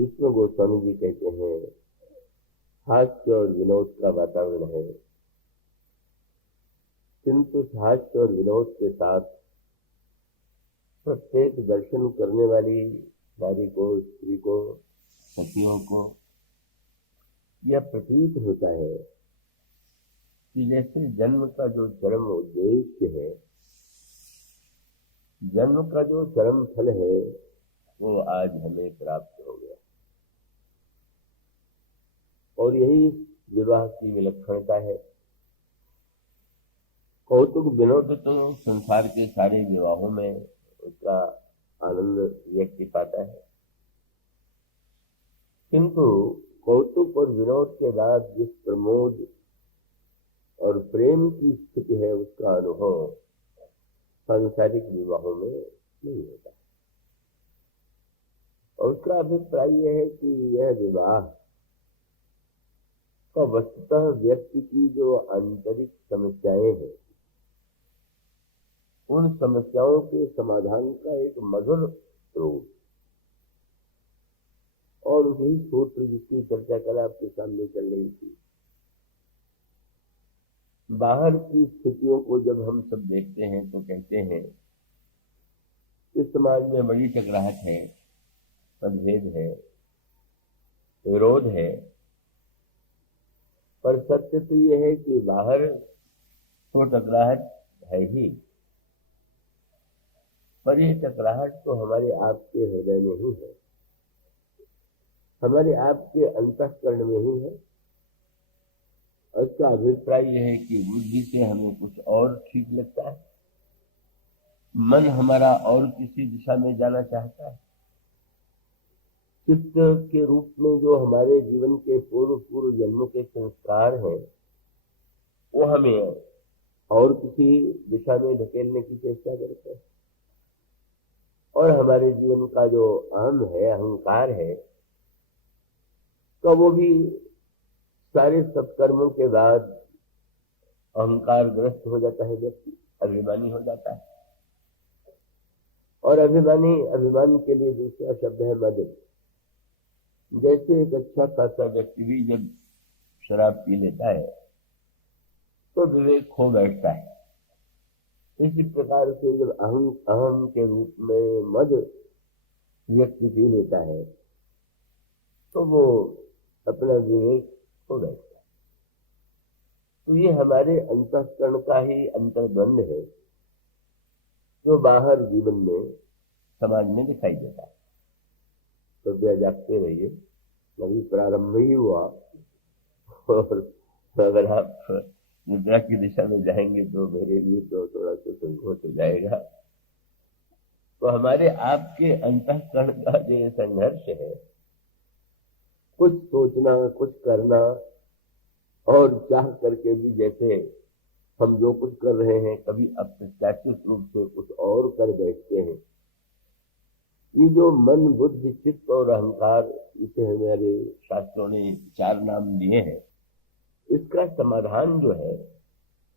जिसमें गोस्वामी जी कहते हैं हास्य और विनोद का वातावरण है, किंतु हास्य और विनोद के साथ प्रत्येक दर्शन करने वाली नारी को, स्त्री को, सखियों को यह प्रतीत होता है कि जैसे जन्म का जो चरम उद्देश्य है, जन्म का जो चरम फल है, वो आज हमें प्राप्त हो गया। और यही विवाह की विलक्षणता है। कौतुक विनोद तो संसार के सारे विवाहों में उसका आनंद व्यक्ति पाता है, किंतु कौतुक और विनोद के बाद जिस प्रमोद और प्रेम की स्थिति है, उसका अनुभव सांसारिक विवाहों में नहीं होता। और उसका अभिप्राय यह है कि यह विवाह का वस्तुतः व्यक्ति की जो आंतरिक समस्याएं हैं, उन समस्याओं के समाधान का एक मधुर रूप, और यही सूत्र जिसकी चर्चा कल आपके सामने चल रही थी। बाहर की स्थितियों को जब हम सब देखते हैं तो कहते हैं इस समाज में बड़ी टकराहट है, मतभेद है, विरोध है, पर सत्य तो यह है कि बाहर तो टकराहट है ही, पर यह टकराहट तो हमारे आपके हृदय में ही है, हमारे आपके अंतःकरण में ही है। उसका अभिप्राय यह है कि बुद्धि से हमें कुछ और ठीक लगता है, मन हमारा और किसी दिशा में जाना चाहता है, चित्त के रूप में जो हमारे जीवन के पूर्व जन्मों के संस्कार हैं, वो हमें और किसी दिशा में धकेलने की चेष्टा करते हैं। और हमारे जीवन का जो अहम है, अहंकार है, तो वो भी सारे सत्कर्मों के बाद अहंकार ग्रस्त हो जाता है, व्यक्ति अभिमानी हो जाता है। और अभिमान के लिए दूसरा शब्द है मद। जैसे एक अच्छा खासा व्यक्ति भी जब शराब पी लेता है तो विवेक खो बैठता है। इसी प्रकार से जब अहम के रूप में मद व्यक्ति पी लेता है तो वो अपना विवेक खो बैठता है। तो ये हमारे अंतःकरण का ही अंतर्द्वंद है, जो बाहर जीवन में, समाज में दिखाई देता है। तो जागते रहिए, अभी प्रारंभ ही हुआ, और अगर आप निद्रा की दिशा में जाएंगे तो मेरे लिए तो थोड़ा सा संकोच हो जाएगा। तो हमारे आपके अंतःकरण का जो संघर्ष है, कुछ सोचना, कुछ करना, और चाह करके भी जैसे हम जो कुछ कर रहे हैं कभी अप्रत्याशित रूप से कुछ और कर बैठते हैं। ये जो मन, बुद्धि, चित्त और अहंकार, इसे हमारे शास्त्रों ने 4 नाम दिए हैं, इसका समाधान जो है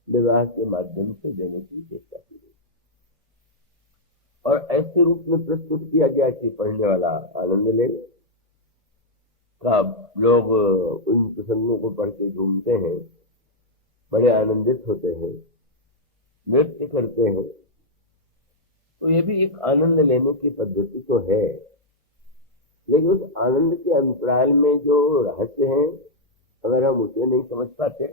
विवाह के माध्यम से देने की चेष्टा की गई। और ऐसे रूप में प्रस्तुत किया गया कि पढ़ने वाला आनंद ले। का लोग उन प्रसंगों को पढ़ के झूमते हैं, बड़े आनंदित होते हैं, नृत्य करते हैं। तो ये भी एक आनंद लेने की पद्धति तो है, लेकिन उस आनंद के अंतराल में जो रहस्य है, अगर हम उसे नहीं समझ पाते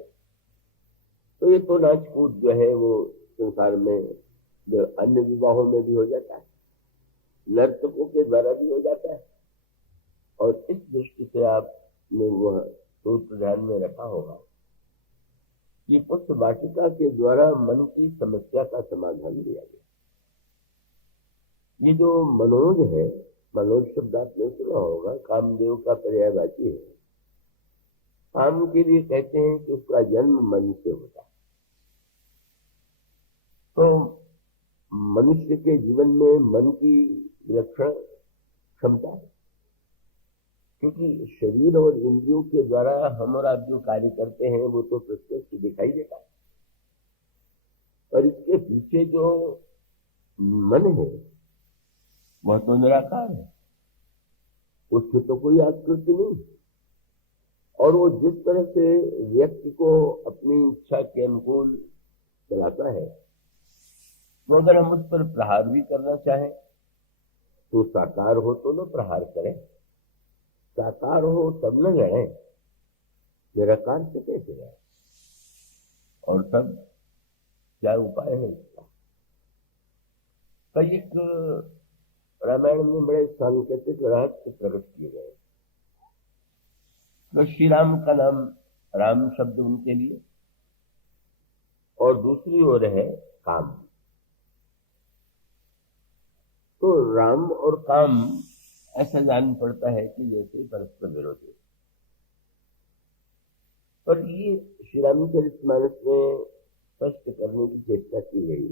तो ये तो नाच कूद जो है वो संसार में जो अन्य विवाहों में भी हो जाता है, नर्तकों के द्वारा भी हो जाता है। और इस दृष्टि से आपने वह सूत्र ध्यान में रखा होगा कि पुष्प वाटिका के द्वारा मन की समस्या का समाधान दिया गया। ये जो मनोज है, मनोज शब्द आपने सुना होगा, कामदेव का पर्यायवाची है। काम के लिए कहते हैं कि उसका जन्म मन से होता है। तो मनुष्य के जीवन में मन की विलक्षण क्षमता है, क्योंकि शरीर और इंद्रियों के द्वारा हम और आप जो कार्य करते हैं वो तो प्रत्यक्ष दिखाई देता है, पर इसके पीछे जो मन है वह तो निराकार है। उसकी तो कोई आकृति नहीं, और वो जिस तरह से व्यक्ति को अपनी इच्छा के अनुकूल चलाता है, तो अगर हम उस पर प्रहार भी करना चाहें तो साकार हो तो न प्रहार करें, साकार हो तब न लड़े, निराकार से कैसे लड़े? और तब क्या उपाय है इसका? कई एक रामायण में बड़े सांकेतिक रहस्य प्रकट किए गए। तो श्री राम का नाम राम शब्द उनके लिए, और दूसरी ओर है काम। तो राम और काम ऐसा जान पड़ता है कि जैसे परस्पर विरोधी। पर ये श्री रामचरितमानस में स्पष्ट करने की चेष्टा की गई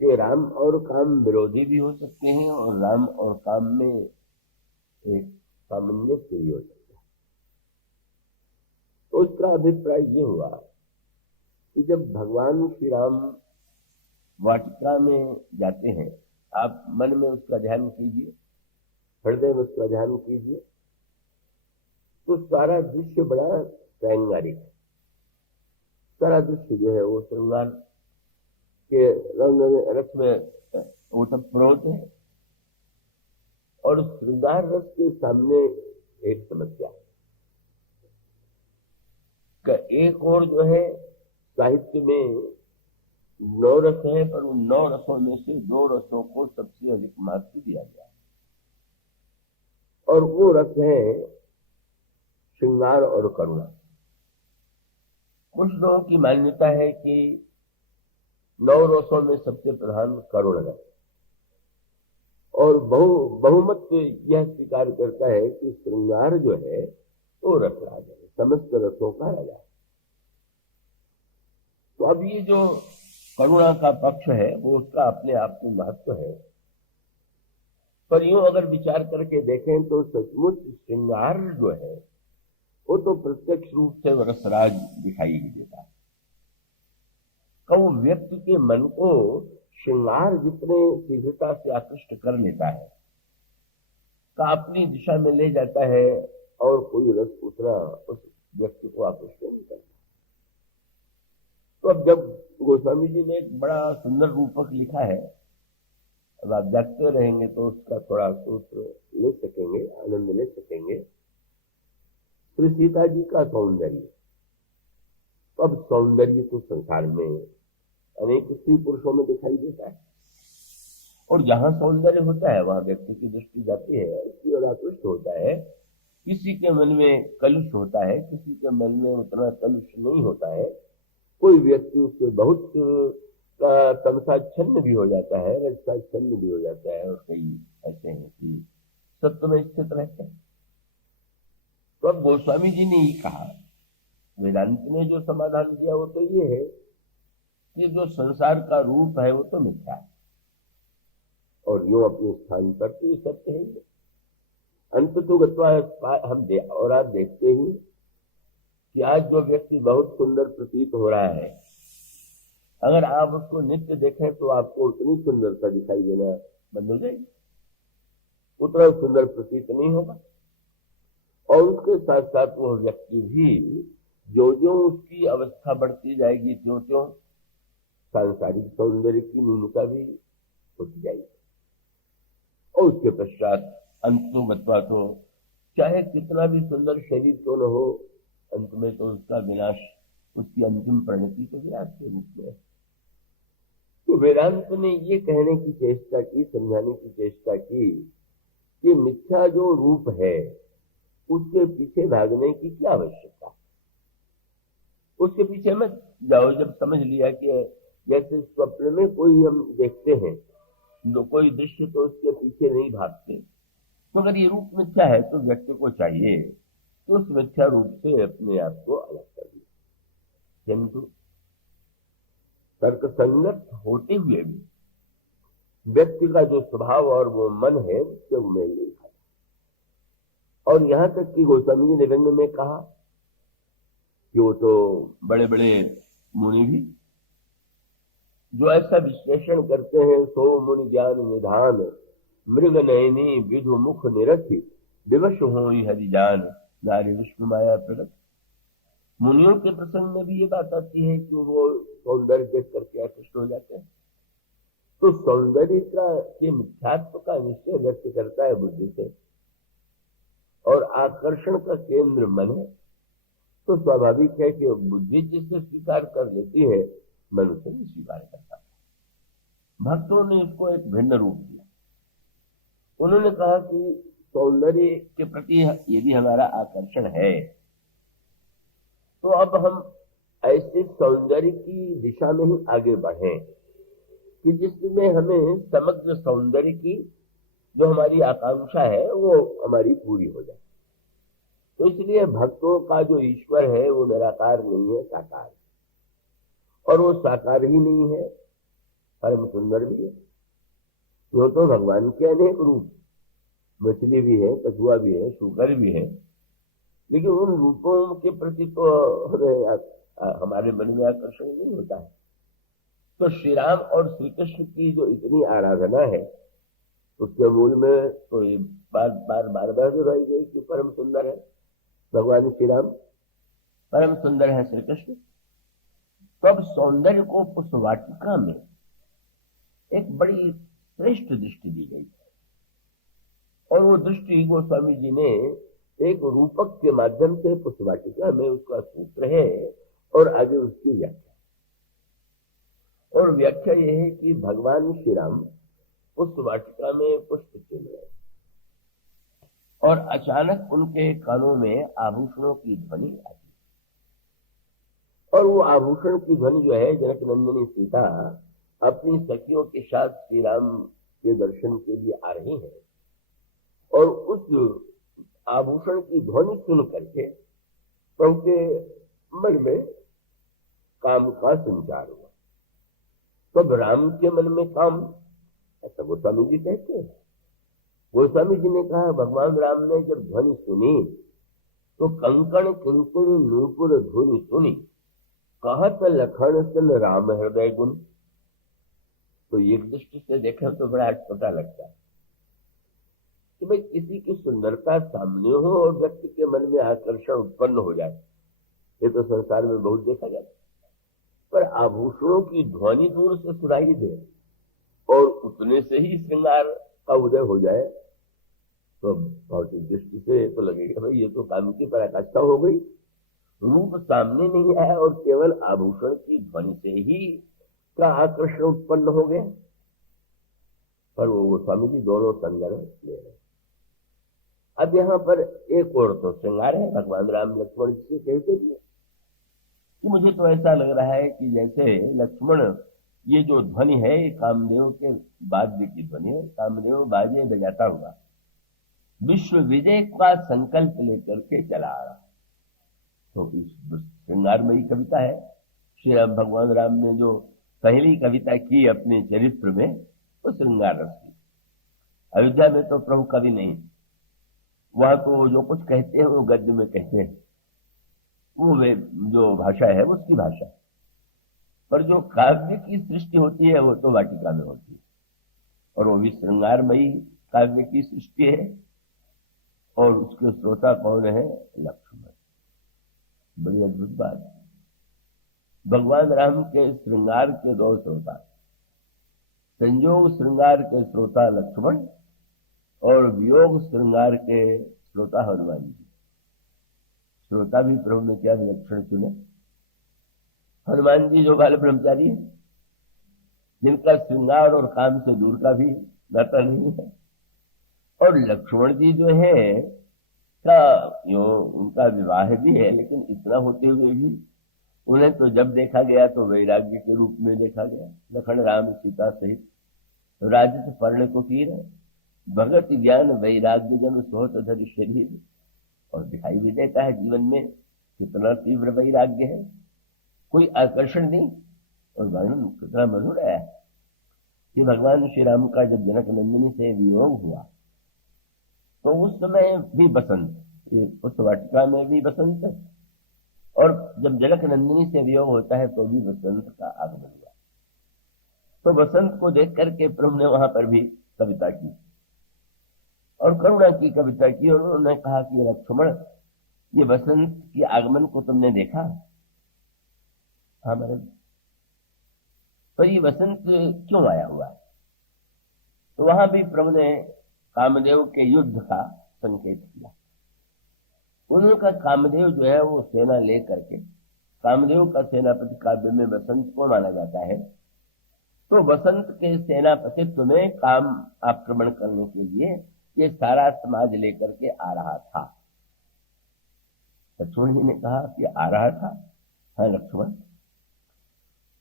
कि राम और काम विरोधी भी हो सकते हैं और राम और काम में एक सामंजस्य भी हो सकता है। तो उसका अभिप्राय ये हुआ कि जब भगवान श्री राम वाटिका में जाते हैं, आप मन में उसका ध्यान कीजिए, हृदय में उसका ध्यान कीजिए, तो सारा दृश्य बड़ा श्रृंगारिक है। सारा दृश्य जो है वो श्रृंगार के रस में ओतप्रोत है, और श्रृंगार रस के सामने एक समस्या है। एक और जो है साहित्य में 9 रस हैं, पर उन 9 रसों में से 2 रसों को सबसे अधिक महत्व दिया गया है, और वो रस है श्रृंगार और करुणा। कुछ लोगों की मान्यता है कि 9 रसों में सबसे प्रधान करुण रस, और बहुमत यह स्वीकार करता है कि श्रृंगार जो है वो रस राजा है, समस्त रसों का राजा है। तो अब ये जो करुणा का पक्ष है वो उसका अपने आप में महत्व है, पर यूं अगर विचार करके देखें तो सचमुच श्रृंगार जो है वो तो प्रत्यक्ष रूप से रसराज दिखाई ही देता है। वो व्यक्ति के मन को श्रृंगार जितने शीघ्रता से आकृष्ट कर लेता है, का अपनी दिशा में ले जाता है, और कोई रस उतना उस व्यक्ति को आकृष्ट नहीं करता। तो अब जब गोस्वामी जी ने एक बड़ा सुंदर रूपक लिखा है, अब आप देखते रहेंगे तो उसका थोड़ा सूत्र ले सकेंगे, आनंद ले सकेंगे। श्री सीता जी का सौंदर्य, अब सौंदर्य तो संसार में अनेक स्त्री पुरुषों में दिखाई देता है, और जहां सौंदर्य होता है वहां व्यक्ति की दृष्टि जाती है, इसकी ओर आकृष्ट होता है। किसी के मन में कलुष होता है, किसी के मन में उतना कलुष नहीं होता है। कोई व्यक्ति उससे बहुत तमसाच्छन्न भी हो जाता है, रजसाच्छन्न भी हो जाता है, और कई ऐसे हैं कि सत्य में स्थित रहते हैं। तो अब गोस्वामी जी ने ही कहा, वेदांत ने जो समाधान दिया वो तो ये है कि जो संसार का रूप है वो तो मिथ्या है, और यूं अपने स्थान पर तो ये सत्य है ही। अंत तो गत्वा हम और आप देखते ही कि आज जो व्यक्ति बहुत सुंदर प्रतीत हो रहा है, अगर आप उसको नित्य देखें तो आपको उतनी सुंदरता दिखाई देना बंद हो जाएगी, उतना सुंदर प्रतीत नहीं होगा। और उसके साथ साथ वो व्यक्ति भी जो जो उसकी अवस्था बढ़ती जाएगी त्यों त्यों सांसारिक सौंदर्य की न्यूनता भी होती जाएगी, और उसके पश्चात अंतोगत्वा तो चाहे कितना भी सुंदर शरीर तो न हो, अंत में तो उसका विनाश, उसकी अंतिम परिणति तो विनाश के रूप में है। तो वेदांत ने ये कहने की चेष्टा की, समझाने की चेष्टा की कि मिथ्या जो रूप है उसके पीछे भागने की क्या आवश्यकता, उसके पीछे मत जाओ। जब समझ लिया कि जैसे स्वप्न में कोई हम देखते हैं तो कोई दृश्य, तो उसके पीछे नहीं भागते, तो अगर ये रूप मिथ्या है तो व्यक्ति को चाहिए कि उस मिथ्या रूप से अपने आप को अलग कर दिए। किंतु तर्क संगत होते हुए भी व्यक्ति का जो स्वभाव और वो मन है उससे वो मेल नहीं खाता। और यहां तक कि गोस्वामी जी ने व्यंग में कहा कि वो तो बड़े बड़े मुनि भी जो ऐसा विश्लेषण करते हैं, सो मुनि ज्ञान निधान मृग नयनी विधु मुख निरखी विवश होई हरि जान नारी विश्व माया प्रगट। मुनियों के प्रसंग में भी ये बात आती है कि वो सौंदर्य देख करके आकृष्ट हो जाते हैं। तो सौंदर्य का के मिथ्यात्व का निश्चय व्यक्त करता है बुद्धि से, और आकर्षण का केंद्र मन है। तो स्वाभाविक है कि बुद्धि जिसे स्वीकार कर लेती है, मन उसे नहीं स्वीकार करता। भक्तों ने इसको एक भिन्न रूप दिया। उन्होंने कहा कि सौंदर्य के प्रति यदि हमारा आकर्षण है, तो अब हम ऐसे सौंदर्य की दिशा में ही आगे बढ़ें कि जिसमें हमें समग्र सौंदर्य की जो हमारी आकांक्षा है वो हमारी पूरी हो जाए। तो इसलिए भक्तों का जो ईश्वर है वो निराकार नहीं है, साकार है। और वो साकार ही नहीं है, परम सुंदर भी है। यूं तो भगवान के अनेक रूप, मछली भी है, कछुआ भी है, शुकर भी है, लेकिन उन रूपों के प्रति तो हमारे मन में आकर्षण नहीं होता है। तो श्री राम और श्री कृष्ण की जो इतनी आराधना है, उसके मूल में तो ये बार बार दोहराई गई कि परम सुंदर है भगवान श्री राम, परम सुंदर है श्री कृष्ण। तब सौंदर्य को उस वाटिका में एक बड़ी श्रेष्ठ दृष्टि दी गई, और वो दृष्टि गोस्वामी जी ने एक रूपक के माध्यम से उस वाटिका में, उसका सूत्र है और आगे उसकी व्याख्या। और व्याख्या यह है कि भगवान श्री राम उस वाटिका में पुष्प चुन रहे, और अचानक उनके कानों में आभूषणों की ध्वनि आती, और वो आभूषण की ध्वनि जो है, जनक नंदिनी सीता अपनी सखियों के साथ श्री राम के दर्शन के लिए आ रही हैं, और उस आभूषण की ध्वनि सुन करके उनके मन में काम का संचार हुआ। तब राम के मन में काम, ऐसा गोस्वामी जी कहते हैं। गोस्वामी जी ने कहा, भगवान राम ने जब ध्वनि सुनी तो कंकण किंकुण नूपुर धुनि सुनी, कहत लखन सन राम हृदय गुण। तो एक दृष्टि से देखें तो बड़ा छोटा लगता है कि भाई किसी की सुंदरता सामने हो और व्यक्ति के मन में आकर्षण उत्पन्न हो जाए, ये तो संसार में बहुत देखा जाता है। पर आभूषणों की ध्वनि दूर से सुनाई दे और उतने से ही श्रृंगार का उदय हो जाए, तो भौतिक दृष्टि से तो लगेगा भाई ये तो काम की पराकाष्ठा हो गई। रूप सामने नहीं आया और केवल आभूषण की ध्वनि से ही का आकर्षण उत्पन्न हो गया। पर वो स्वामी जी दोनों संदर्भ ले रहे। अब यहाँ पर एक और तो श्रृंगार है, भगवान राम लक्ष्मण जी से कहते भी कि मुझे तो ऐसा लग रहा है कि जैसे लक्ष्मण, ये जो ध्वनि है ये कामदेव के वाद्य की ध्वनि है, कामदेव बाजे बजाता हुआ विश्व विजय का संकल्प लेकर के चला आ रहा। तो इस श्रृंगारमयी कविता है। श्री राम भगवान राम ने जो पहली कविता की अपने चरित्र में, वो श्रृंगार रस की। अयोध्या में तो प्रभु कवि नहीं, वहां तो जो कुछ कहते हैं वो गद्य में कहते हैं, वो जो भाषा है उसकी भाषा। पर जो काव्य की सृष्टि होती है वो तो वाटिका में होती है, और वो भी श्रृंगारमयी काव्य की सृष्टि है। और उसके श्रोता कौन है? लक्ष्मण। बड़ी अद्भुत बात। भगवान राम के श्रृंगार के दो श्रोता, संयोग श्रृंगार के श्रोता लक्ष्मण और वियोग श्रृंगार के श्रोता हनुमान जी। श्रोता भी प्रभु ने क्या विलक्षण चुने। हनुमान जी जो बाल ब्रह्मचारी है, जिनका श्रृंगार और काम से दूर का भी नाता नहीं है, और लक्ष्मण जी जो है उनका विवाह भी है, लेकिन इतना होते हुए भी उन्हें तो जब देखा गया तो वैराग्य के रूप में देखा गया। लखन राम सीता सहित राजत पर्ण कुटीर, भगत ज्ञान वैराग्य जन सोहत धरि शरीर। और दिखाई भी देता है जीवन में कितना तीव्र वैराग्य है, कोई आकर्षण नहीं। और वर्णन कितना मधुर है कि भगवान श्री राम का जब जनक नंदिनी से वियोग हुआ तो उस समय भी बसंत, उस वाटिका में भी बसंत, और जब जनक नंदिनी से वियोग होता है तो भी बसंत का आगमन हुआ। तो बसंत को देख करके प्रभु ने वहां पर भी कविता की और करुणा की कविता की और उन्होंने कहा कि लक्ष्मण, ये वसंत के आगमन को तुमने देखा? हाँ महाराज। पर ये वसंत क्यों आया हुआ है? तो वहां भी प्रभु ने कामदेव के युद्ध का संकेत किया। उनका कामदेव जो है वो सेना लेकर के, कामदेव का सेनापति काव्य में वसंत को माना जाता है। तो वसंत के सेनापतित्व में काम आक्रमण करने के लिए ये सारा समाज लेकर के आ रहा था। लक्ष्मण जी ने कहा कि आ रहा था? हाँ लक्ष्मण।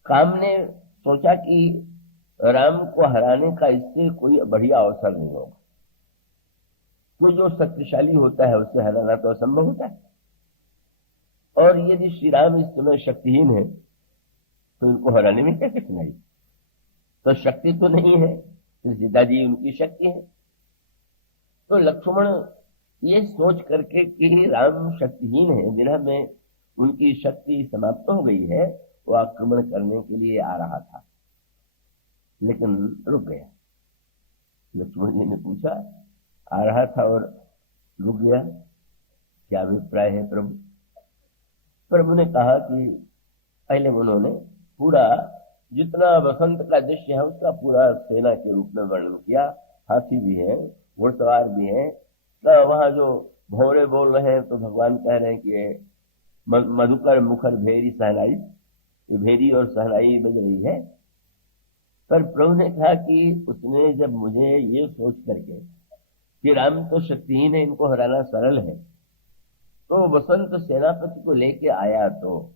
काम ने सोचा कि राम को हराने का इससे कोई बढ़िया अवसर नहीं होगा। तो जो शक्तिशाली होता है उसे हराना तो असंभव होता है, और यदि श्री राम इस समय शक्तिहीन है तो इनको हराने में क्या कठिनाई? तो शक्ति तो नहीं है, तो सीता जी उनकी शक्ति है। तो लक्ष्मण ये सोच करके कि राम शक्तिहीन है, विरह में उनकी शक्ति समाप्त हो गई है, वो आक्रमण करने के लिए आ रहा था, लेकिन रुक गया। लक्ष्मण जी ने पूछा, आ रहा था और रुक गया, क्या अभिप्राय है प्रभु? प्रभु ने कहा कि पहले उन्होंने पूरा जितना वसंत का दृश्य है उसका पूरा सेना के रूप में वर्णन किया। हाथी भी है, घुड़सवार भी है, तो वहां जो भौरे बोल रहे हैं तो भगवान कह रहे हैं कि मधुकर मुखर भेरी सहनाई, ये भेरी और सहनाई बज रही है। पर प्रभु ने कहा कि उसने जब मुझे ये सोच करके कि राम तो शक्तिहीन है, इनको हराना सरल है, तो वसंत सेनापति को लेके आया तो,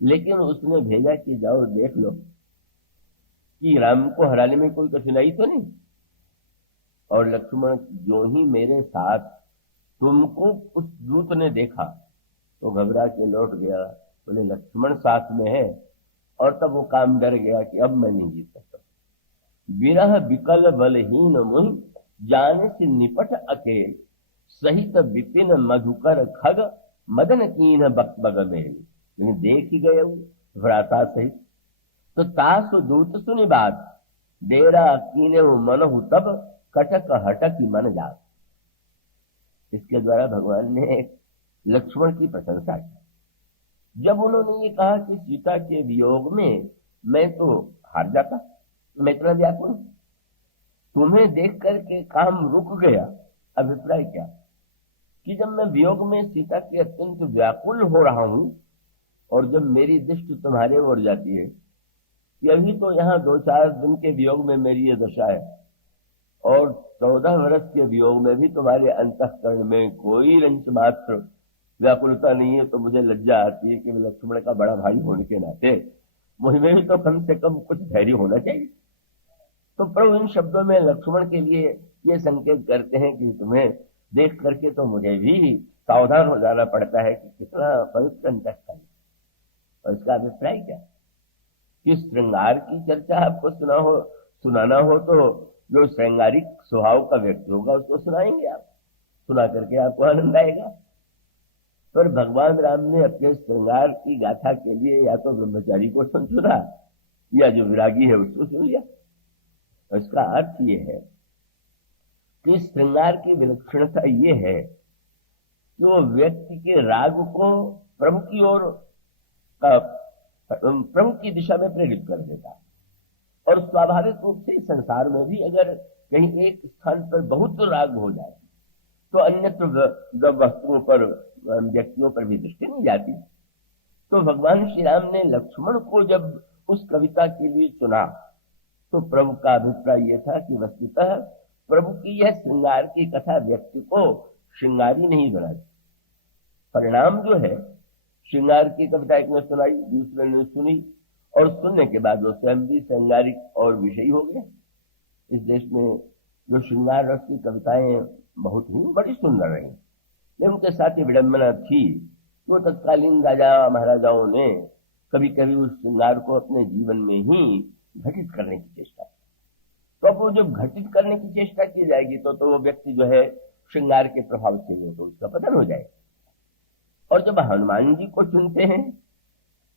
लेकिन उसने भेजा कि जाओ देख लो कि राम को हराने में कोई कठिनाई तो नहीं। और लक्ष्मण, जो ही मेरे साथ तुमको उस दूत ने देखा तो घबरा के लौट गया। बोले लक्ष्मण साथ में है, और तब वो काम डर गया कि अब मैं नहीं जीत सकता। विरह विकल बलहीन मुहि जान से निपट अके, सहित विपिन मधुकर खग मदन कीन बक बग में। लेकिन देख ही गए भ्राता सहित, तो तासु दूत सुनी बात, डेरा कीने मनहु तब कटक हटक मन जात। इसके द्वारा भगवान ने लक्ष्मण की प्रशंसा की। जब उन्होंने ये कहा कि सीता के वियोग में मैं तो हार जाता, मैं इतना व्याकुल, तुम्हें देख करके काम रुक गया। अभिप्राय क्या कि जब मैं वियोग में सीता के अत्यंत व्याकुल हो रहा हूं, और जब मेरी दृष्टि तुम्हारे ओर जाती है कि अभी तो यहाँ 2-4 दिन के वियोग में मेरी ये दशा है, और 14 वर्ष के वियोग में भी तुम्हारे अंतःकरण में कोई रंच मात्र व्याकुलता नहीं है, तो मुझे लज्जा आती है कि मैं लक्ष्मण का बड़ा भाई होने के नाते मुझ में भी तो कम से कम कुछ धैर्य होना चाहिए। तो प्रभु इन शब्दों में लक्ष्मण के लिए ये संकेत करते हैं कि तुम्हें देख करके तो मुझे भी सावधान हो जाना पड़ता है कि कितना पवित्र अंतःकरण। और इसका अभिप्राय क्या कि श्रृंगार की चर्चा आपको सुनाना हो तो जो श्रृंगारिक स्वभाव का व्यक्ति होगा उसको सुनाएंगे आप, सुना करके आपको आनंद आएगा। पर भगवान राम ने अपने श्रृंगार की गाथा के लिए या तो ब्रह्मचारी को सुना या जो विरागी है उसको सुन लिया। और इसका अर्थ ये है कि श्रृंगार की विलक्षणता ये है कि वो व्यक्ति के राग को प्रभु की ओर, प्रभु की दिशा में प्रेरित कर देता है। और स्वाभाविक रूप से संसार में भी अगर कहीं एक स्थान पर बहुत राग हो जाए तो अन्यत्र वस्तुओं पर, व्यक्तियों पर भी दृष्टि नहीं जाती। तो भगवान श्री राम ने लक्ष्मण को जब उस कविता के लिए चुना तो प्रभु का अभिप्राय यह था कि वस्तुतः प्रभु की यह श्रृंगार की कथा व्यक्ति को श्रृंगारी नहीं बनाती। परिणाम जो है, श्रृंगार की कविता एक ने सुनाई, दूसरे ने सुनी, और सुनने के बाद वो स्वयं भी श्रृंगारिक और विषयी हो गया। इस देश में जो श्रृंगार रस की कविताएं बहुत ही बड़ी सुंदर रही, लेकिन उनके साथ ही विडंबना थी तो तत्कालीन राजा महाराजाओं ने कभी कभी उस श्रृंगार को अपने जीवन में ही घटित करने की चेष्टा की। तो अब वो जब घटित करने की चेष्टा की जाएगी तो वो व्यक्ति जो है श्रृंगार के प्रभाव से हो तो उसका पतन हो जाएगा। और जब हनुमान जी को चुनते हैं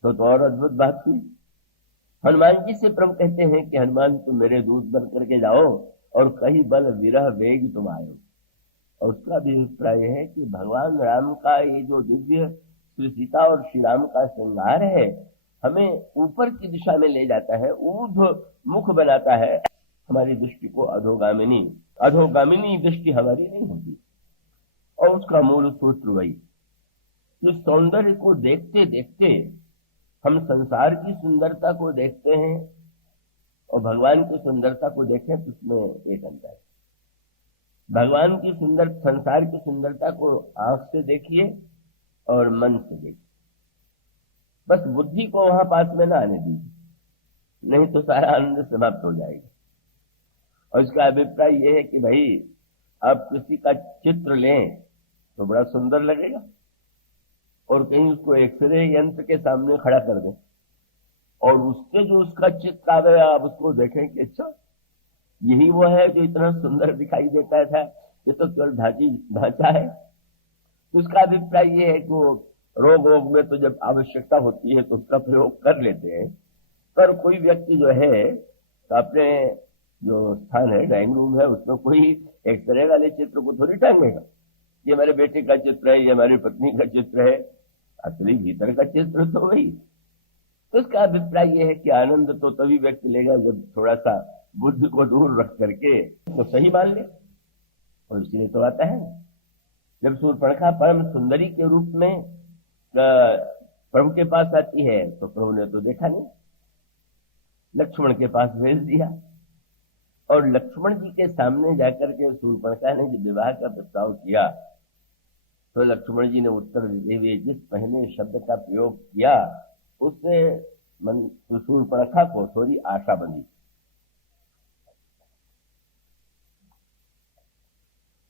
तो और अद्भुत बात हुई। हनुमान जी से प्रभु कहते हैं कि हनुमान तुम मेरे दूत बन करके जाओ और कहीं बल विरह वेग तुम आयो। और उसका भी अभिप्राय है कि भगवान राम का ये जो दिव्य श्री सीता और श्री राम का श्रृंगार है, हमें ऊपर की दिशा में ले जाता है, ऊर्ध्व मुख बनाता है, हमारी दृष्टि को अधोगामिनी दृष्टि हमारी नहीं होती। और उसका मूल सूत्र वही कि सौंदर्य को देखते देखते हम संसार की सुंदरता को देखते हैं और भगवान की सुंदरता को देखें तो उसमें एक अंतर है। भगवान की संसार की सुंदरता को आंख से देखिए और मन से देखिए, बस बुद्धि को वहां पास में ना आने दीजिए, नहीं तो सारा आनंद समाप्त हो जाएगा। और इसका अभिप्राय यह है कि भाई आप किसी का चित्र लें तो बड़ा सुंदर लगेगा और कहीं उसको एक्सरे यंत्र के सामने खड़ा कर दें और उससे जो उसका चित्र आ गया आप उसको देखें कि अच्छा यही वो है जो इतना सुंदर दिखाई देता था, ये तो केवल ढांचा है। तो उसका अभिप्राय ये है कि वो रोग में तो जब आवश्यकता होती है तो उसका प्रयोग कर लेते हैं, पर कोई व्यक्ति जो है तो अपने जो स्थान है ड्राइंग रूम है उसमें कोई एक्सरे वाले चित्र को थोड़ी टांगेगा, ये हमारे बेटे का चित्र है, ये हमारी पत्नी का चित्र है, असली भीतर का चित्र तो वही। तो इसका अभिप्राय यह है कि आनंद तो तभी व्यक्ति लेगा जब थोड़ा सा बुद्धि को दूर रख करके तो सही मान ले। और इसलिए तो आता है जब शूर्पणखा परम सुंदरी के रूप में प्रभु के पास आती है तो प्रभु ने तो देखा नहीं, लक्ष्मण के पास भेज दिया और लक्ष्मण जी के सामने जाकर के शूर्पणखा ने जब विवाह का प्रस्ताव किया तो लक्ष्मण जी ने उत्तर देते हुए जिस पहले शब्द का प्रयोग किया उससे शूर्पणखा को थोड़ी आशा बंधी।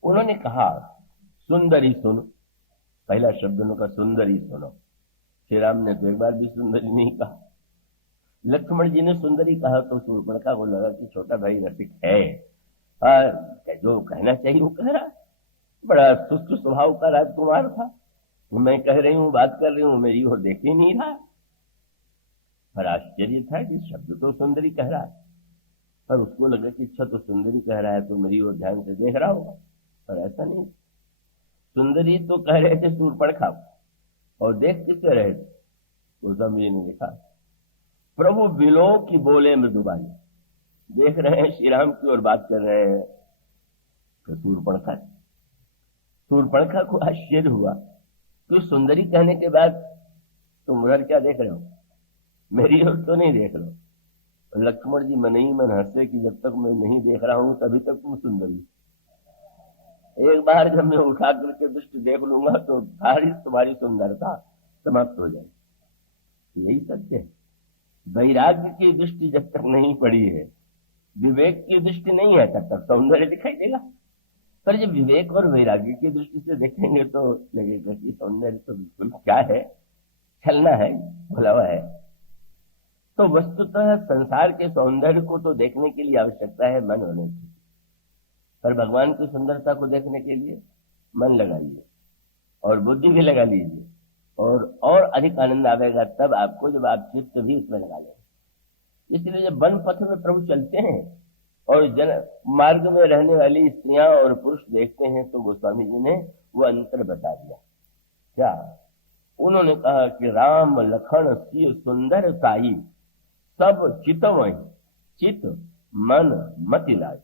उन्होंने कहा सुंदरी सुन, पहला शब्द उनका सुंदरी सुनो। श्री राम ने तो एक बार भी सुंदरी नहीं कहा, लक्ष्मण जी ने सुंदरी कहा तो शूर्पणखा को लगा कि छोटा भाई रसिक है, जो कहना चाहिए वो कह रहा है, बड़ा सुस्त स्वभाव का राजकुमार था, मैं कह रही हूँ बात कर रही हूँ मेरी ओर देख ही नहीं रहा। पर आश्चर्य था कि शब्द तो सुंदरी कह रहा है, पर उसको लगा कि अच्छा तो सुंदरी कह रहा है तो मेरी ओर ध्यान से देख रहा होगा, पर ऐसा नहीं। सुंदरी तो कह रहे थे शूर्पणखा और देख किससे रहे थे, गोस्वामी ने देखा प्रभु बिलो की बोले मृदुबानी, देख रहे हैं श्री राम की ओर बात कर रहे हैं तो शूर्पणखा को आश्चर्य हुआ कि सुंदरी कहने के बाद तुम उधर क्या देख रहे हो, मेरी ओर तो नहीं देख रहे हो। लक्ष्मण जी मन ही मन हंसे कि जब तक मैं नहीं देख रहा हूं तभी तक तुम सुंदरी, एक बार जब मैं उठा करके दृष्टि देख लूंगा तो सारी तुम्हारी सुंदरता समाप्त हो जाएगी। यही सत्य है, वैराग्य की दृष्टि जब तक नहीं पड़ी है, विवेक की दृष्टि नहीं है तब तक सौंदर्य दिखाई देगा, पर जब विवेक और वैराग्य की दृष्टि से देखेंगे तो लगेगा कि सौंदर्य तो बिल्कुल क्या है, छलना है, भुलावा है। तो वस्तुतः संसार के सौंदर्य को तो देखने के लिए आवश्यकता है मन होने की, पर भगवान की सुंदरता को देखने के लिए मन लगाइए और बुद्धि भी लगा लीजिए और अधिक आनंद आएगा तब आपको जब आप चित्त भी उसमें लगा लेंगे। इसलिए जब वन पथ में प्रभु चलते हैं और मार्ग में रहने वाली स्त्रियां और पुरुष देखते हैं तो गोस्वामी जी ने वो अंतर बता दिया। क्या उन्होंने कहा कि राम लखन सिय सुंदर साई सब चितवहीं, चित मन मति लाज,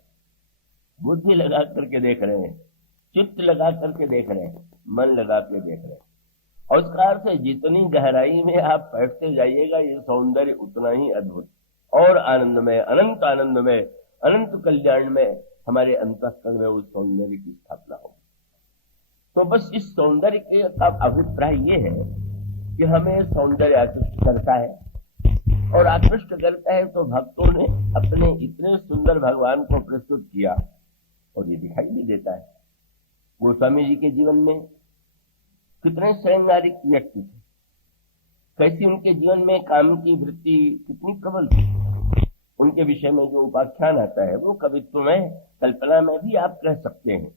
बुद्धि लगा करके देख रहे हैं, चित्त लगा करके देख रहे हैं, मन लगा के देख रहे हैं। और उसका अर्थ है जितनी गहराई में आप बैठते जाइएगा ये सौंदर्य उतना ही अद्भुत और आनंदमय, अनंत आनंदमय, अनंत कल्याण में हमारे अंतःकरण में उस सौंदर्य की स्थापना होगी। तो बस इस सौंदर्य का अभिप्राय ये है कि हमें सौंदर्य आकृष्ट करता है और आकृष्ट करता है तो भक्तों ने अपने इतने सुंदर भगवान को प्रस्तुत किया और ये दिखाई भी देता है। गोस्वामी जी के जीवन में कितने श्रृंगारिक व्यक्ति थे, कैसी उनके जीवन में काम की वृत्ति कितनी प्रबल थी, उनके विषय में जो उपाख्यान आता है वो कवित्व में, कल्पना में भी आप कह सकते हैं,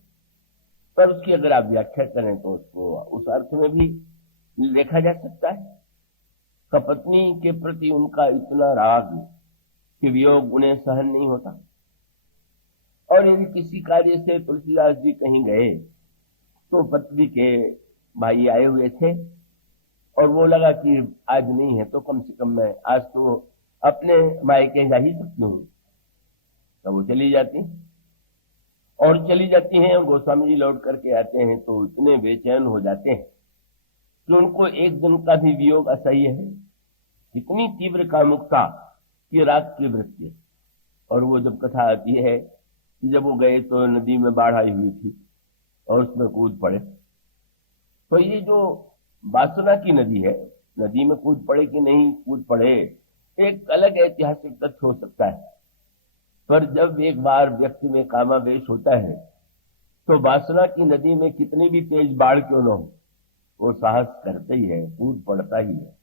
पर उसकी अगर आप व्याख्या करें तो उसको उस अर्थ में भी देखा जा सकता है। कपत्नी के प्रति उनका इतना राग कि वियोग उन्हें सहन नहीं होता, और यदि किसी कार्य से तुलसीदास जी कहीं गए तो पत्नी के भाई आए हुए थे और वो लगा कि आज नहीं है तो कम से कम मैं आज तो अपने मायके जा ही सकती हूँ, तो वो चली जाती और चली जाती हैं। गोस्वामी जी लौट करके आते हैं तो इतने बेचैन हो जाते हैं कि उनको एक दिन का भी वियोग असह्य है। इतनी तीव्र कामुकता कि रात की वृत्ति। और वो जब कथा आती है कि जब वो गए तो नदी में बाढ़ आई हुई थी और उसमें कूद पड़े, तो ये जो वासना की नदी है, नदी में कूद पड़े कि नहीं कूद पड़े एक अलग ऐतिहासिक तथ्य हो सकता है, पर जब एक बार व्यक्ति में कामावेश होता है तो वासना की नदी में कितनी भी तेज बाढ़ क्यों न हो वो साहस करते ही है, कूद पड़ता ही है,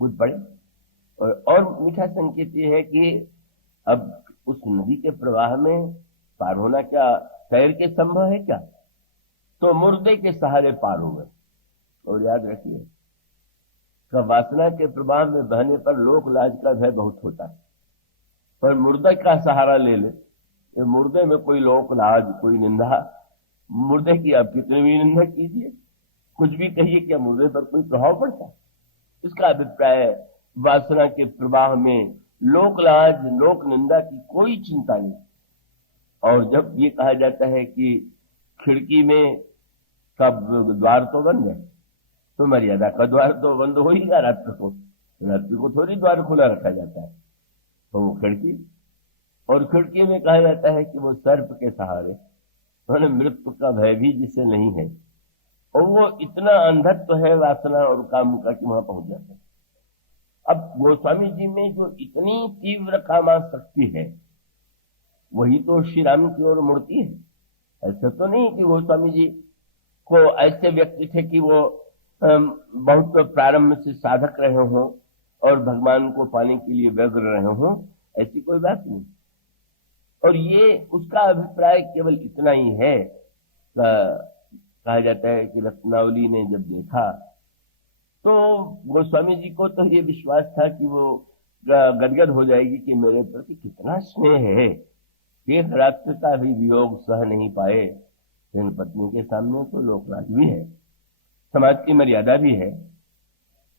कूद पड़े। और मीठा संकेत ये है कि अब उस नदी के प्रवाह में पार होना क्या तैर के संभव है क्या, तो मुर्दे के सहारे पार हो गए। और याद रखिए कि वासना के प्रवाह में बहने पर लोक लाज का भय बहुत होता है, पर मुर्दे का सहारा ले ले, ये मुर्दे में कोई लोक लाज कोई निंदा, मुर्दे की आप कितनी भी निंदा कीजिए कुछ भी कहिए, क्या मुर्दे पर कोई प्रभाव पड़ता है। इसका अभिप्राय वासना के प्रवाह में लोक लाज लोक निंदा की कोई चिंता नहीं। और जब ये कहा जाता है कि खिड़की में कब द्वार तो बंद है, तो मर्यादा का द्वार तो बंद हो ही गया, रात्रि को थोड़ी द्वार खुला रखा जाता है, तो वो खिड़की। और खिड़की में कहा जाता है कि वो सर्प के सहारे, उन्हें मृत्यु का भय भी जिसे नहीं है, और वो इतना अंधत्व है वासना और काम का कि वहां पहुंच जाते हैं। अब गोस्वामी जी में जो इतनी तीव्र कामासक्ति है वही तो श्री राम की ओर मुड़ती है। ऐसा तो नहीं कि गोस्वामी जी को ऐसे व्यक्ति थे कि वो बहुत प्रारंभ से साधक रहे हों और भगवान को पाने के लिए व्यग्र रहे हों, ऐसी कोई बात नहीं। और ये उसका अभिप्राय केवल इतना ही है, कहा जाता है कि रत्नावली ने जब देखा तो गोस्वामी जी को तो ये विश्वास था कि वो गदगद हो जाएगी कि मेरे प्रति कितना स्नेह है, एक रात्र का भी वियोग सह नहीं पाए। लेकिन पत्नी के सामने तो लोकराज भी है, समाज की मर्यादा भी है,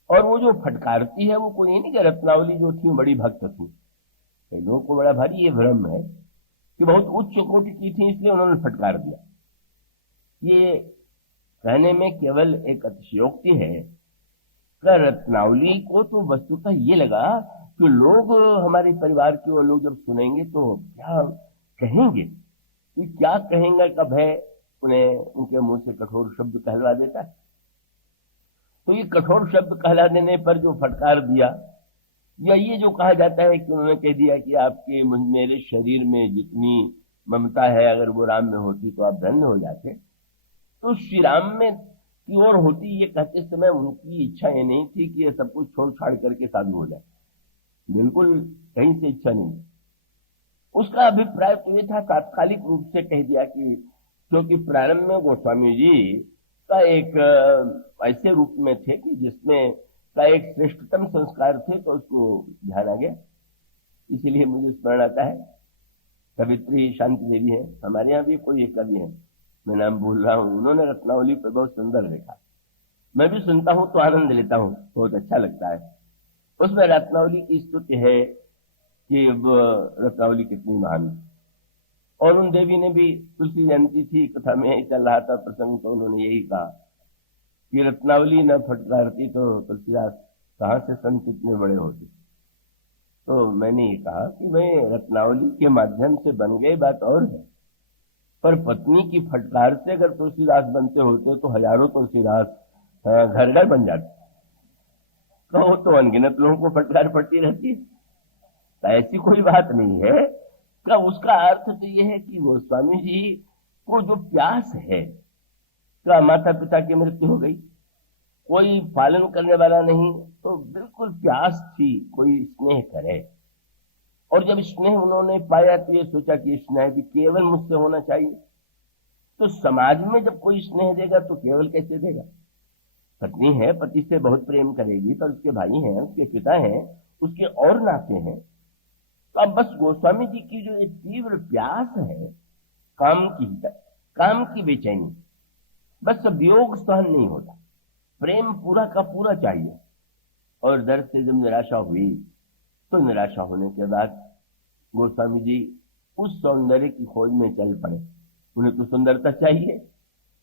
और वो जो फटकारती है वो कोई नहीं कि रत्नावली जो थी बड़ी भक्त थी। कई लोगों को बड़ा भारी ये भ्रम है कि बहुत उच्च कोटि की थी इसलिए उन्होंने फटकार दिया। ये कहने में केवल एक अतिशयोक्ति है। रत्नावली को तो वस्तुतः ये लगा कि लोग हमारे परिवार के वो लोग जब सुनेंगे तो क्या कहेंगे, कि क्या कहेंगे का भय उन्हें उनके मुंह से कठोर शब्द कहलवा देता है। तो ये कठोर शब्द कहला देने पर जो फटकार दिया, या ये जो कहा जाता है कि उन्होंने कह दिया कि आपके मेरे शरीर में जितनी ममता है अगर वो राम में होती तो आप धन्य हो जाते, तो श्री राम में की ओर होती, ये कहते समय उनकी इच्छा ये नहीं थी कि ये सब कुछ छोड़ छाड़ करके साधु हो जाए, बिल्कुल कहीं से इच्छा नहीं। उसका अभिप्राय तो ये था, तात्कालिक रूप से कह दिया कि क्योंकि प्रारंभ में गोस्वामी जी का एक ऐसे रूप में थे कि जिसमें का एक श्रेष्ठतम संस्कार थे, तो उसको ध्यान आ गया। इसीलिए मुझे स्मरण आता है, कवित्री शांति देवी है, हमारे यहाँ भी कोई एक कवि है, मैं नाम भूल रहा हूँ, उन्होंने रत्नावली पर बहुत सुंदर लिखा। मैं भी सुनता हूँ तो आनंद लेता हूँ, बहुत अच्छा लगता है। उसमें रत्नावली की स्तुति है कि रत्नावली कितनी महान। और उन देवी ने भी तुलसी जयंती थी, कथा में चल रहा था प्रसंग, तो उन्होंने यही कहा कि रत्नावली न फटकारती तो तुलसीदास कहाँ से संत इतने बड़े होते। तो मैंने ये कहा कि मैं रत्नावली के माध्यम से बन गए बात और है, पर पत्नी की फटकार से अगर तुलसीदास बनते होते तो हजारों तुलसीदास घर घर बन जाते। कहो तो अनगिनत लोगों को फटकार पड़ती रहती है, तो ऐसी कोई बात नहीं है। का उसका अर्थ तो यह है कि गोस्वामी जी को जो प्यास है, का माता पिता की मृत्यु हो गई, कोई पालन करने वाला नहीं, तो बिल्कुल प्यास थी कोई स्नेह करे। और जब स्नेह उन्होंने पाया तो ये सोचा कि स्नेह भी केवल मुझसे होना चाहिए। तो समाज में जब कोई स्नेह देगा तो केवल कैसे देगा। पत्नी है, पति से बहुत प्रेम करेगी, पर उसके भाई हैं, उसके पिता हैं, उसके और नाते हैं, तो अब बस गोस्वामी जी की जो ये तीव्र प्यास है काम की, काम की बेचैनी, बस वियोग सहन नहीं होता, प्रेम पूरा का पूरा चाहिए। और दर्द से जब निराशा हुई तो निराशा होने के बाद गोस्वामी जी उस सौंदर्य की खोज में चल पड़े। उन्हें तो सुंदरता चाहिए,